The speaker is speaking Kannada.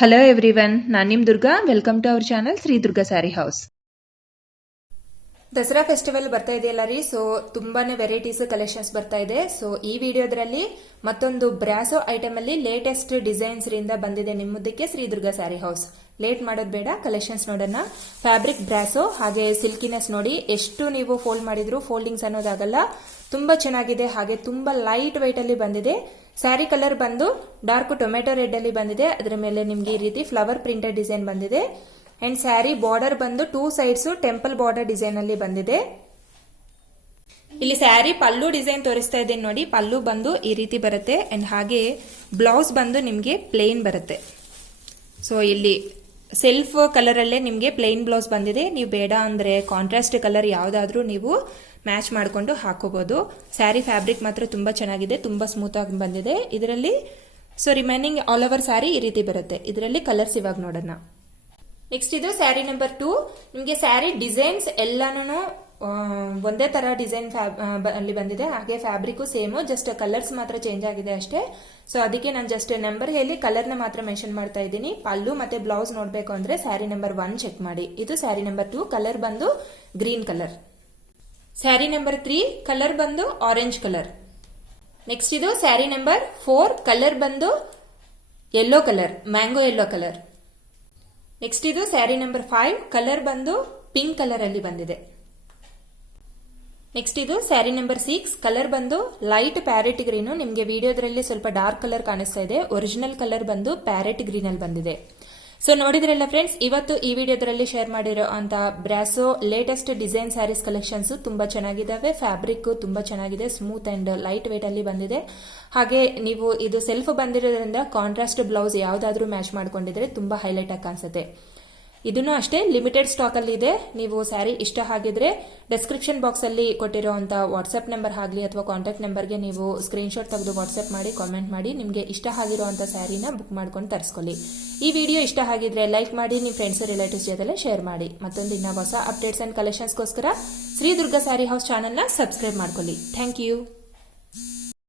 ಹಲೋ ಎವ್ರಿವನ್, ನಾನು ನಿಮ್ Durga. Welcome to our channel Shri Durga sari house. Dasara festival ಬರ್ತಾ ಇದೆಯಲ್ಲ ರೀ, ಸೊ ತುಂಬಾನೇ ವೆರೈಟೀಸ್ ಕಲೆಕ್ಷನ್ಸ್ ಬರ್ತಾ ಇದೆ. ಸೊ ಈ ವಿಡಿಯೋದ್ರಲ್ಲಿ ಮತ್ತೊಂದು ಬ್ರಾಸೋ ಐಟಮ್ ಅಲ್ಲಿ ಲೇಟೆಸ್ಟ್ ಡಿಸೈನ್ಸ್ ರಿಂದ ಬಂದಿದೆ ನಿಮ್ಮದಕ್ಕೆ ಶ್ರೀ ದುರ್ಗಾ ಸ್ಯಾರಿ ಹೌಸ್. ಲೇಟ್ ಮಾಡೋದು ಬೇಡ, ಕಲೆಕ್ಷನ್ಸ್ ನೋಡೋಣ. ಫ್ಯಾಬ್ರಿಕ್ ಬ್ರಾಸೋ, ಹಾಗೆ ಸಿಲ್ಕಿನೆಸ್ ನೋಡಿ, ಎಷ್ಟು ನೀವು ಫೋಲ್ಡ್ ಮಾಡಿದ್ರು ಫೋಲ್ಡಿಂಗ್ಸ್ ಅನ್ನೋದಾಗಲ್ಲ. ತುಂಬಾ ಚೆನ್ನಾಗಿದೆ, ಹಾಗೆ ತುಂಬಾ ಲೈಟ್ ವೈಟ್ ಅಲ್ಲಿ ಬಂದಿದೆ. ಸ್ಯಾರಿ ಕಲರ್ ಬಂದು ಡಾರ್ಕ್ ಟೊಮೆಟೊ ರೆಡ್ ಅಲ್ಲಿ ಬಂದಿದೆ. ಅದರ ಮೇಲೆ ನಿಮ್ಗೆ ಈ ರೀತಿ ಫ್ಲವರ್ ಪ್ರಿಂಟೆಡ್ ಡಿಸೈನ್ ಬಂದಿದೆ. ಅಂಡ್ ಸ್ಯಾರಿ ಬಾರ್ಡರ್ ಬಂದು 2 ಸೈಡ್ಸ್ ಟೆಂಪಲ್ ಬಾರ್ಡರ್ ಡಿಸೈನ್ ಅಲ್ಲಿ ಬಂದಿದೆ. ಇಲ್ಲಿ ಸ್ಯಾರಿ ಪಲ್ಲು ಡಿಸೈನ್ ತೋರಿಸ್ತಾ ಇದ್ದೀನಿ ನೋಡಿ. ಪಲ್ಲು ಬಂದು ಈ ರೀತಿ ಬರುತ್ತೆ, ಅಂಡ್ ಹಾಗೆ ಬ್ಲೌಸ್ ಬಂದು ನಿಮ್ಗೆ ಪ್ಲೇನ್ ಬರುತ್ತೆ. ಸೊ ಇಲ್ಲಿ ಸೆಲ್ಫ್ ಕಲರ್ ಅಲ್ಲೇ ನಿಮ್ಗೆ ಪ್ಲೇನ್ ಬ್ಲೌಸ್ ಬಂದಿದೆ. ನೀವು ಬೇಡ ಅಂದ್ರೆ ಕಾಂಟ್ರಾಸ್ಟ್ ಕಲರ್ ಯಾವ್ದಾದ್ರೂ ನೀವು ಮ್ಯಾಚ್ ಮಾಡ್ಕೊಂಡು ಹಾಕೋಬಹುದು. ಸ್ಯಾರಿ ಫ್ಯಾಬ್ರಿಕ್ ಮಾತ್ರ ತುಂಬಾ ಚೆನ್ನಾಗಿದೆ, ತುಂಬಾ ಸ್ಮೂತ್ ಆಗಿ ಬಂದಿದೆ ಇದರಲ್ಲಿ. So remaining all over sari ಈ ರೀತಿ ಬರುತ್ತೆ. ಇದರಲ್ಲಿ ಕಲರ್ಸ್ ಇವಾಗ ನೋಡೋಣ. ನೆಕ್ಸ್ಟ್ ಇದು ಸ್ಯಾರಿ ನಂಬರ್ 2. ನಿಮಗೆ ಸ್ಯಾರಿ ಡಿಸೈನ್ಸ್ ಎಲ್ಲಾನು ಒಂದೇ ತರ ಡಿಸೈನ್ ಅಲ್ಲಿ ಬಂದಿದೆ. ಹಾಗೆ ಫ್ಯಾಬ್ರಿಕ್ ಸೇಮ್, ಜಸ್ಟ್ ಕಲರ್ಸ್ ಮಾತ್ರ ಚೇಂಜ್ ಆಗಿದೆ ಅಷ್ಟೇ. ಸೊ ಅದಕ್ಕೆ ನಾನು ಜಸ್ಟ್ ನಂಬರ್ ಹೇಳಿ ಕಲರ್ ನ ಮಾತ್ರ ಮೆನ್ಷನ್ ಮಾಡ್ತಾ ಇದ್ದೀನಿ. ಪಲ್ಲು ಮತ್ತೆ ಬ್ಲೌಸ್ ನೋಡ್ಬೇಕು ಅಂದ್ರೆ ಸ್ಯಾರಿ ನಂಬರ್ 1 ಚೆಕ್ ಮಾಡಿ. ಇದು ಸ್ಯಾರಿ ನಂಬರ್ 2, ಕಲರ್ ಬಂದು green colour. Sari number 3 colour ಬಂದು ಆರೆಂಜ್ ಕಲರ್. ನೆಕ್ಸ್ಟ್ ಇದು ಸ್ಯಾರಿ ನಂಬರ್ 4, ಕಲರ್ ಬಂದು yellow colour, mango yellow colour. Next ಇದು ಸ್ಯಾರಿ ನಂಬರ್ 5, ಕಲರ್ ಬಂದು ಪಿಂಕ್ ಕಲರ್ ಅಲ್ಲಿ ಬಂದಿದೆ. ನೆಕ್ಸ್ಟ್ ಇದು ಸ್ಯಾರಿ ನಂಬರ್ 6, ಕಲರ್ ಬಂದು ಲೈಟ್ ಪ್ಯಾರೆಟ್ ಗ್ರೀನ್. ನಿಮಗೆ ವಿಡಿಯೋದ್ರಲ್ಲಿ ಸ್ವಲ್ಪ ಡಾರ್ಕ್ ಕಲರ್ ಕಾಣಿಸ್ತಾ ಇದೆ. ಒರಿಜಿನಲ್ ಕಲರ್ ಬಂದು ಪ್ಯಾರೆಟ್ ಗ್ರೀನ್ ಅಲ್ಲಿ ಬಂದಿದೆ. ಸೊ ನೋಡಿದ್ರಲ್ಲ ಫ್ರೆಂಡ್ಸ್, ಇವತ್ತು ಈ ವಿಡಿಯೋದ್ರಲ್ಲಿ ಶೇರ್ ಮಾಡಿರೋ ಅಂತ brasso latest design sarees collections ತುಂಬಾ ಚೆನ್ನಾಗಿದ್ದಾವೆ. ಫ್ಯಾಬ್ರಿಕ್ ತುಂಬಾ ಚೆನ್ನಾಗಿದೆ, ಸ್ಮೂತ್ ಅಂಡ್ ಲೈಟ್ ವೇಟ್ ಅಲ್ಲಿ ಬಂದಿದೆ. ಹಾಗೆ ನೀವು ಇದು ಸೆಲ್ಫ್ ಬಂದಿರೋದ್ರಿಂದ ಕಾಂಟ್ರಾಸ್ಟ್ ಬ್ಲೌಸ್ ಯಾವ್ದಾದ್ರೂ ಮ್ಯಾಚ್ ಮಾಡ್ಕೊಂಡಿದ್ರೆ ತುಂಬಾ ಹೈಲೈಟ್ ಆಗಿ ಕಾಣಿಸುತ್ತೆ. ಇದನ್ನು ಅಷ್ಟೇ ಲಿಮಿಟೆಡ್ ಸ್ಟಾಕ್ ಅಲ್ಲಿ ಇದೆ. ನೀವು ಸ್ಯಾರಿ ಇಷ್ಟ ಆಗಿದ್ರೆ ಡಿಸ್ಕ್ರಿಪ್ಷನ್ ಬಾಕ್ಸ್ ಅಲ್ಲಿ ಕೊಟ್ಟಿರುವಂತ ವಾಟ್ಸ್ಆಪ್ ನಂಬರ್ ಆಗಲಿ ಅಥವಾ ಕಾಂಟ್ಯಾಕ್ಟ್ ನಂಬರ್ಗೆ ನೀವು ಸ್ಕ್ರೀನ್ ಶಾಟ್ ತೆಗೆದು ವಾಟ್ಸ್ಆಪ್ ಮಾಡಿ ಕಾಮೆಂಟ್ ಮಾಡಿ ನಿಮಗೆ ಇಷ್ಟ ಆಗಿರುವಂತ ಸ್ಯಾರಿನ ಬುಕ್ ಮಾಡ್ಕೊಂಡು ತರಿಸ್ಕೊಳ್ಳಿ. ಈ ವಿಡಿಯೋ ಇಷ್ಟ ಆಗಿದ್ರೆ ಲೈಕ್ ಮಾಡಿ, ನಿಮ್ಮ ಫ್ರೆಂಡ್ಸ್ ರಿಲೇಟಿವ್ಸ್ ಜೊತೆ ಶೇರ್ ಮಾಡಿ. ಮತ್ತೊಂದು ಇನ್ನ ಹೊಸ ಅಪ್ಡೇಟ್ಸ್ ಅಂಡ್ ಕಲೆಕ್ಷನ್ಸ್ಗೋಸ್ಕರ ಶ್ರೀ ದುರ್ಗಾ ಸ್ಯಾರಿ ಹೌಸ್ ಚಾನೆಲ್ ನ ಸಬ್ಸ್ಕ್ರೈಬ್ ಮಾಡ್ಕೊಳ್ಳಿ. Thank you.